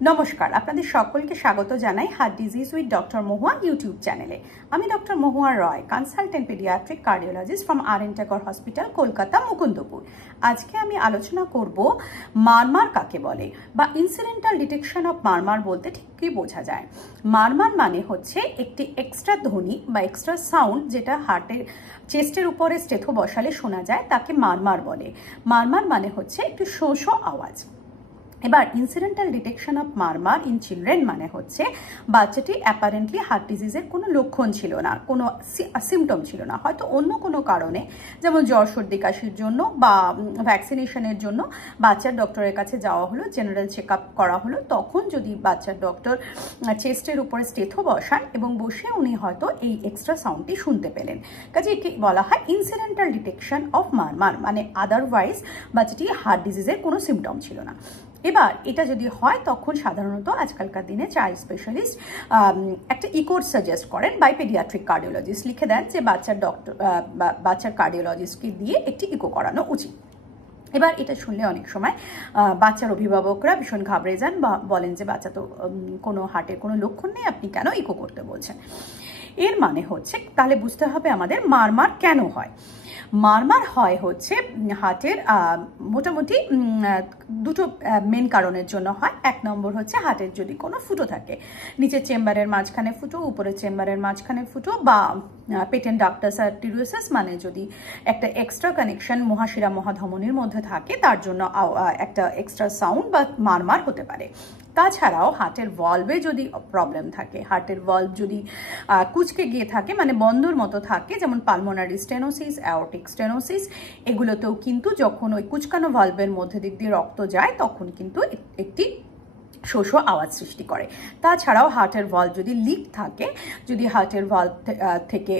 নমস্কার, আপনাদের সকলকে স্বাগত জানাই heart disease with doctor Mahua YouTube চ্যানেলে। আমি doctor Mahua Roy, consultant paediatric cardiologist from আর.এন. Tagore hospital, Kolkata, Mukundapur. আজকে আমি আলোচনা করব মারমার কাকে বলে বা ইনসিডেন্টাল ডিটেকশন অফ মারমার বলতে ঠিক কি বোঝা যায়। মারমার মানে হচ্ছে একটি এক্সট্রা ধ্বনি বা এক্সট্রা সাউন্ড যেটা হার্টের চেস্টের উপরে স্টেথো বসালে শোনা যায়, তাকে মারমার বলে। মারমার মানে হচ্ছে একটু শো শো আওয়াজ। এবার incidental detection of murmur in children মানে হচ্ছে বাচ্চাটি অ্যাপারেন্টলি হার্ট ডিজিজের কোনো লক্ষণ ছিল না, কোনো সিমটম ছিল না, হয়তো অন্য কোনো কারণে যেমন জ্বর সর্দি কাশির জন্য বা ভ্যাকসিনেশনের জন্য বাচ্চার ডক্টরের কাছে যাওয়া হলো, জেনারেল চেক আপ করা হলো। তখন যদি বাচ্চার ডক্টর চেস্টের উপরে স্টেথো বসান এবং বসে উনি হয়তো এই এক্সট্রা সাউন্ডটি শুনতে পেলেন, কাজে একে বলা হয় ইনসিডেন্টাল ডিটেকশন অফ মারমার। মানে আদারওয়াইজ বাচ্চাটি হার্ট ডিজিজের কোনো সিমটম ছিল না। এবার এটা যদি হয় তখন সাধারণত আজকালকার দিনে চাইল্ড স্পেশালিস্ট একটা ইকোর সাজেস্ট করেন বাই পেডিয়াট্রিক কার্ডিওলজিস্ট, লিখে দেন যে বাচ্চার কার্ডিওলজিস্টকে দিয়ে একটি ইকো করানো উচিত। এবার এটা শুনলে অনেক সময় বাচ্চার অভিভাবকরা ভীষণ ঘাবড়ে যান বা বলেন যে বাচ্চা তো কোনো হার্টের কোনো লক্ষণ নেই, আপনি কেন ইকো করতে বলছেন। এর মানে হচ্ছে তাহলে বুঝতে হবে আমাদের মারমার কেন হয়। মারমার হয় হচ্ছে হার্টের মোটামুটি দুটো মেন কারণের জন্য হয়। এক নম্বর হচ্ছে হার্টের যদি কোনো ফুটো থাকে, নিচের চেম্বারের মাঝখানে ফুটো, উপরের চেম্বারের মাঝখানে ফুটো, বা পেটেন্ট ডাক্টাস আর্টেরিওসিস মানে যদি একটা এক্সট্রা কানেকশন মহাশিরা মহাধমনির মধ্যে থাকে, তার জন্য একটা এক্সট্রা সাউন্ড বা মারমার হতে পারে। তাছাড়াও হার্টের ভলভে যদি প্রবলেম থাকে, হার্টের ভলভ যদি কুঁচকে গিয়ে থাকে মানে বন্ধর মতো থাকে, যেমন পালমোনারি স্টেনোসিস, অ্যাওর্টিক স্টেনোসিস, এগুলোতেও কিন্তু যখন ওই কুচকানো ভলভের মধ্যে দিক দিয়ে রক্ত যায় তখন কিন্তু একটি শো শো আওয়াজ সৃষ্টি করে। তাছাড়াও হার্টের ভলভ যদি লিক থাকে, যদি হার্টের ভলভ থেকে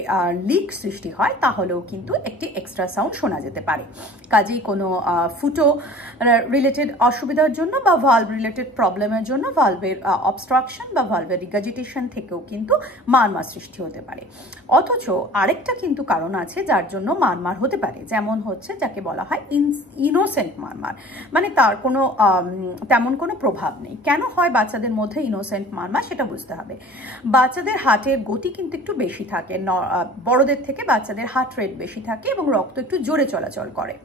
লিক সৃষ্টি হয় তাহলেও কিন্তু একটি এক্সট্রা সাউন্ড শোনা যেতে পারে। কাজেই কোনো ফুটো রিলেটেড অসুবিধার জন্য বা ভালভ রিলেটেড প্রবলেমের জন্য ভালভের অবস্ট্রাকশন বা ভালভের রিগাজিটেশন থেকেও কিন্তু মারমার সৃষ্টি হতে পারে। অথচ আরেকটা কিন্তু কারণ আছে যার জন্য মারমার হতে পারে, যেমন হচ্ছে যাকে বলা হয় ইনোসেন্ট মারমার, মানে তার কোনো তেমন কোনো প্রভাব নেই। কেন হয় বাচ্চাদের মধ্যে ইনোসেন্ট মারমার সেটা বুঝতে হবে। বাচ্চাদের হার্টের গতি কিন্তু একটু বেশি থাকে, বড়দের থেকে বাচ্চাদের হার্ট রেট বেশি থাকে এবং রক্ত একটু জোরে চলাচল করে।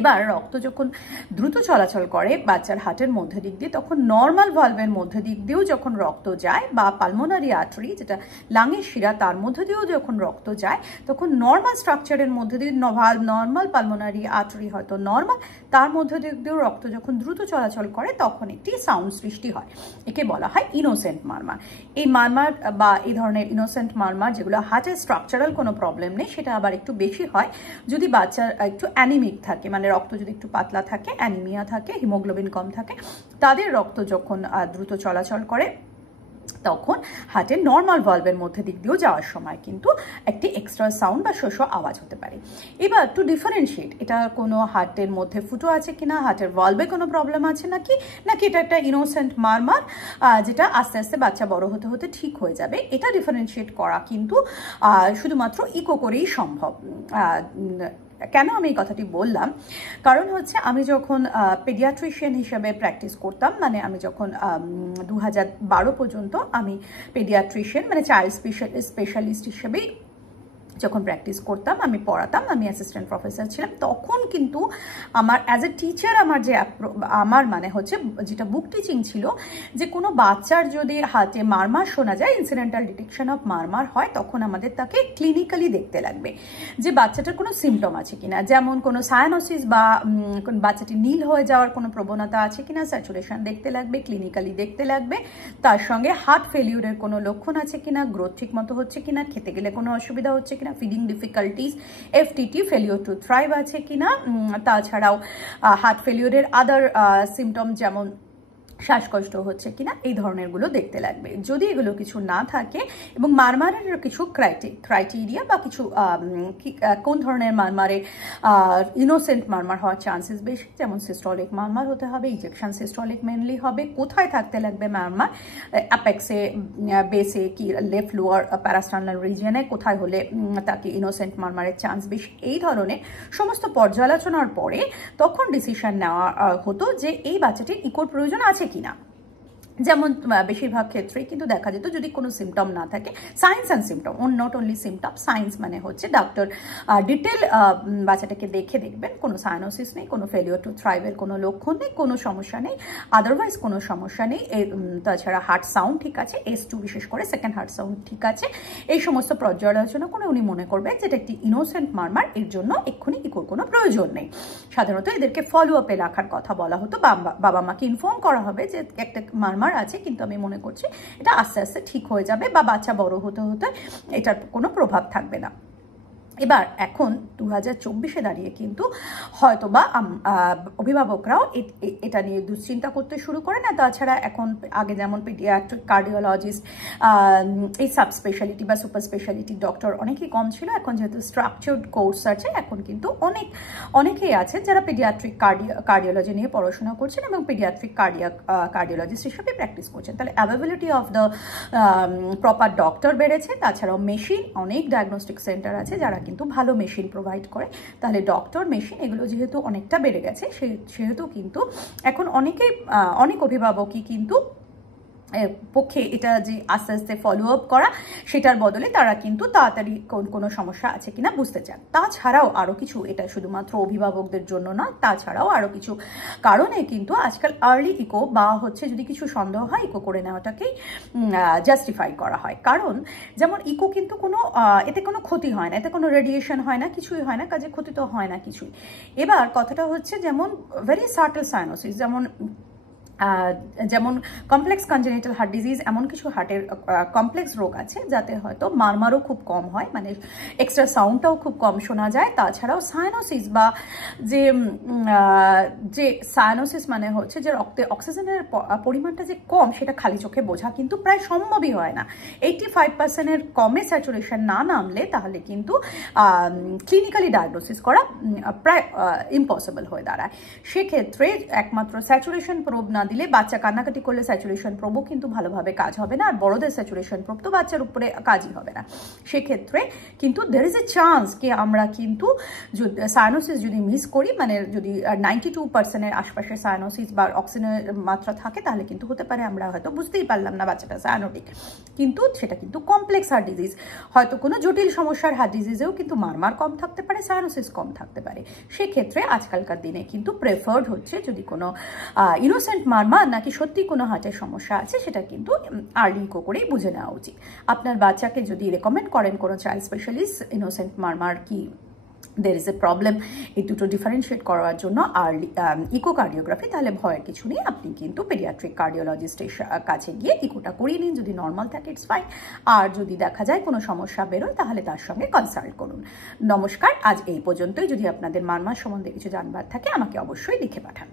এবার রক্ত যখন দ্রুত চলাচল করে বাচ্চার হার্টের মধ্যে দিক দিয়ে, তখন নর্মাল ভালভের মধ্যে দিক দিয়েও যখন রক্ত যায় বা পালমোনারি আর্টারি যেটা লাঙের শিরা তার মধ্যে দিয়েও যখন রক্ত যায়, তখন নর্মাল স্ট্রাকচারের মধ্যে দিয়ে নর্মাল পালমোনারি আর্টারি হয়তো নর্মাল, তার মধ্যে দিক দিয়েও রক্ত যখন দ্রুত চলাচল করে তখন একটি সাউন্ড সৃষ্টি হয়। একে বলা হয় ইনোসেন্ট মারমার। এই মারমার বা এই ধরনের ইনোসেন্ট মারমার যেগুলো হার্টের স্ট্রাকচারাল কোনো প্রবলেম নেই, সেটা আবার একটু বেশি হয় যদি বাচ্চার একটু অ্যানিমিক থাকে, মানে রক্ত যদি একটু পাতলা থাকে, অ্যানিমিয়া থাকে, হিমোগ্লোবিন কম থাকে, তাদের রক্ত যখন দ্রুত চলাচল করে তখন হার্টের নর্মাল ভলভের মধ্যে দিক দিয়েও যাওয়ার সময় কিন্তু একটি এক্সট্রা সাউন্ড বা শো শো আওয়াজ হতে পারে। এবার টু ডিফারেন্সিয়েট, এটা কোনো হার্টের মধ্যে ফুটো আছে কিনা, হার্টের ভলভে কোনো প্রবলেম আছে নাকি এটা একটা ইনোসেন্ট মারমার যেটা আস্তে আস্তে বাচ্চা বড় হতে হতে ঠিক হয়ে যাবে, এটা ডিফারেন্সিয়েট করা কিন্তু শুধুমাত্র ইকো করেই সম্ভব। কেন আমি এই কথাটি বললাম, কারণ হচ্ছে আমি যখন পেডিয়াট্রিশিয়ান হিসেবে প্র্যাকটিস করতাম, মানে আমি যখন 2012 পর্যন্ত আমি পেডিয়াট্রিশিয়ান মানে চাইল্ড স্পেশালিস্ট হিসেবেই যখন প্র্যাকটিস করতাম, আমি পড়াতাম, আমি অ্যাসিস্ট্যান্ট প্রফেসর ছিলাম, তখন কিন্তু আমার অ্যাজ এ টিচার আমার মানে হচ্ছে যেটা বুক টিচিং ছিল, যে কোনো বাচ্চার যদি হাতে মারমার শোনা যায়, ইনসিডেন্টাল ডিটেকশন অফ মারমার হয়, তখন আমাদের তাকে ক্লিনিক্যালি দেখতে লাগবে যে বাচ্চাটার কোনো সিমটম আছে কিনা, যেমন কোনো সায়ানোসিস বা কোন বাচ্চাটি নীল হয়ে যাওয়ার কোনো প্রবণতা আছে কিনা, স্যাচুরেশন দেখতে লাগবে, ক্লিনিক্যালি দেখতে লাগবে। তার সঙ্গে হার্ট ফেলিউরের কোনো লক্ষণ আছে কিনা, গ্রোথ ঠিক মতো হচ্ছে কিনা, খেতে গেলে কোনো অসুবিধা হচ্ছে কিনা, feeding difficulties, এফটিটি failure two thrive আছে কিনা, তাছাড়াও হার্ট ফেলিওরের আদার সিমটম যেমন শ্বাসকষ্ট হচ্ছে কিনা, এই ধরনেরগুলো দেখতে লাগবে। যদি এগুলো কিছু না থাকে এবং মারমারের কিছু ক্রাইটেরিয়া বা কিছু কোন ধরনের মারমারে ইনোসেন্ট মারমার হওয়ার চান্সেস বেশি, যেমন সিস্টলিক মারমার হতে হবে, ইজেকশন সিস্টলিক মেনলি হবে, কোথায় থাকতে লাগবে মারমার, অ্যাপেক্সে, বেসে কি লেফট লোয়ার প্যারাস্টার্নাল রিজিয়নে কোথায় হলে তাকে ইনোসেন্ট মারমারের চান্স বেশি, এই ধরনের সমস্ত পর্যালোচনার পরে তখন ডিসিশন নেওয়া হতো যে এই বাচ্চাটির ইকোর প্রয়োজন আছে কিনা। যেমন বেশিরভাগ ক্ষেত্রেই কিন্তু দেখা যেত যদি কোনো সিমটম না থাকে, science and symptom, not only symptom, science মানে হচ্ছে ডাক্তার ডিটেল বাচ্চাটাকে দেখে দেখবেন কোনো সাইনোসিস নেই, কোনো ফেলিওর টু থ্রাইভের কোনো লক্ষণ নেই, কোনো সমস্যা নেই, আদারওয়াইজ কোনো সমস্যা নেই। তাছাড়া হার্ট সাউন্ড ঠিক আছে, S2 বিশেষ করে সেকেন্ড হার্ট সাউন্ড ঠিক আছে, এই সমস্ত পর্যালোচনা করে উনি মনে করবেন যেটা একটি ইনোসেন্ট মারমার, এর জন্য এক্ষুনি ইকোর কোনো প্রয়োজন নেই। সাধারণত এদেরকে ফলো আপে রাখার কথা বলা হতো, বাবা মাকে ইনফর্ম করা হবে যে একটা মারমার আছে, কিন্তু আমি মনে করছি এটা আস্তে আস্তে ঠিক হয়ে যাবে বা বাচ্চা বড় হতে হতে এটার কোনো প্রভাব থাকবে না। এবার এখন 2024-এ দাঁড়িয়ে কিন্তু হয়তোবা অভিভাবকরাও এটা নিয়ে দুশ্চিন্তা করতে শুরু করে না। তাছাড়া এখন আগে যেমন পিডিয়াট্রিক কার্ডিওলজিস্ট, এই সাব স্পেশালিটি বা সুপার স্পেশালিটি ডক্টর অনেকেই কম ছিল, এখন যেহেতু স্ট্রাকচার্ড কোর্স আছে, এখন কিন্তু অনেকেই আছেন যারা পিডিয়াট্রিক কার্ডিওলজি নিয়ে পড়াশোনা করছেন এবং পিডিয়াট্রিক কার্ডিওলজিস্ট হিসেবে প্র্যাকটিস করছেন। তাহলে availability of the proper doctor বেড়েছে। তাছাড়াও মেশিন, অনেক ডায়াগনস্টিক সেন্টার আছে যারা কিন্তু ভালো মেশিন প্রোভাইড করে। তাহলে ডক্টর, মেশিন এগুলো যেহেতু অনেকটা বেড়ে গেছে, সেহেতু কিন্তু এখন অনেক অভিভাবকই কিন্তু পক্ষে এটা যে আস্তে আস্তে ফলো আপ করা, সেটার বদলে তারা কিন্তু তাড়াতাড়ি কোনো সমস্যা আছে কিনা বুঝতে চান। তাছাড়াও আরও কিছু, এটা শুধুমাত্র অভিভাবকদের জন্য না, তাছাড়াও আরও কিছু কারণে কিন্তু আজকাল আর্লি ইকো বা হচ্ছে যদি কিছু সন্দেহ হয় ইকো করে নেওয়াটাকেই জাস্টিফাই করা হয়। কারণ যেমন ইকো কিন্তু এতে কোনো ক্ষতি হয় না, এতে কোনো রেডিয়েশন হয় না, কিছুই হয় না, কাজে ক্ষতি তো হয় না কিছুই। এবার কথাটা হচ্ছে যেমন ভেরি সার্টেল সাইনোসিস, যেমন কমপ্লেক্স কনজেনিটাল হার্ট ডিজিজ, এমন কিছু হার্টের কমপ্লেক্স রোগ আছে যাতে হয়তো মারমারও খুব কম হয়, মানে এক্সট্রা সাউন্ডটাও খুব কম শোনা যায়। তাছাড়াও সাইনোসিস বা যে সাইনোসিস মানে হচ্ছে যে রক্তে অক্সিজেনের পরিমাণটা যে কম, সেটা খালি চোখে বোঝা কিন্তু প্রায় সম্ভবই হয় না। 85%-এর কমে স্যাচুরেশন না নামলে তাহলে কিন্তু ক্লিনিক্যালি ডায়াগনোসিস করা প্রায় ইম্পসিবল হয়ে দাঁড়ায়। সেক্ষেত্রে একমাত্র স্যাচুরেশন প্রোব না দিলে, বাচ্চা কান্নাকাটি করলে স্যাচুরেশন প্রোবও কিন্তু ভালোভাবে কাজ হবে না, আর বড়দের স্যাচুরেশন প্রোব তো বাচ্চার উপরে কাজই হবে না। সেক্ষেত্রে কিন্তু দের ইজ এ চান্স কি আমরা কিন্তু সাইনোসিস যদি মিস করি, মানে যদি 92%-এর আশপাশে সাইনোসিস বা অক্সিজেনের মাত্রা থাকে, তাহলে কিন্তু হতে পারে আমরা হয়তো বুঝতেই পারলাম না বাচ্চাটা সায়ানোটিক, কিন্তু সেটা কিন্তু কমপ্লেক্স হার্ট ডিজিজ। হয়তো কোনো জটিল সমস্যার হার্ট ডিজিজেও কিন্তু মারমার কম থাকতে পারে, সাইনোসিস কম থাকতে পারে। সেক্ষেত্রে আজকালকার দিনে কিন্তু প্রেফার্ড হচ্ছে যদি কোনো ইনোসেন্ট মারমার নাকি সত্যি কোনো হার্টের সমস্যা আছে, সেটা কিন্তু আর্লি ইকো করেই বুঝে নেওয়া উচিত। আপনার বাচ্চাকে যদি রেকমেন্ড করেন কোনো চাইল্ড স্পেশালিস্ট ইনোসেন্ট মারমার কি there is a problem, এই দুটো ডিফারেন্সিয়েট করার জন্য আর্লি ইকোকার্ডিওগ্রাফি, তাহলে ভয়ের কিছু নেই। আপনি কিন্তু পেডিয়াট্রিক কার্ডিওলজিস্টের কাছে গিয়ে ইকোটা করিয়ে নিন, যদি নর্মাল থাকে ইটস ফাইন, আর যদি দেখা যায় কোনো সমস্যা বেরোয় তাহলে তার সঙ্গে কনসাল্ট করুন। নমস্কার, আজ এই পর্যন্তই। যদি আপনাদের মারমার সম্বন্ধে কিছু জানবার থাকে আমাকে অবশ্যই লিখে পাঠান।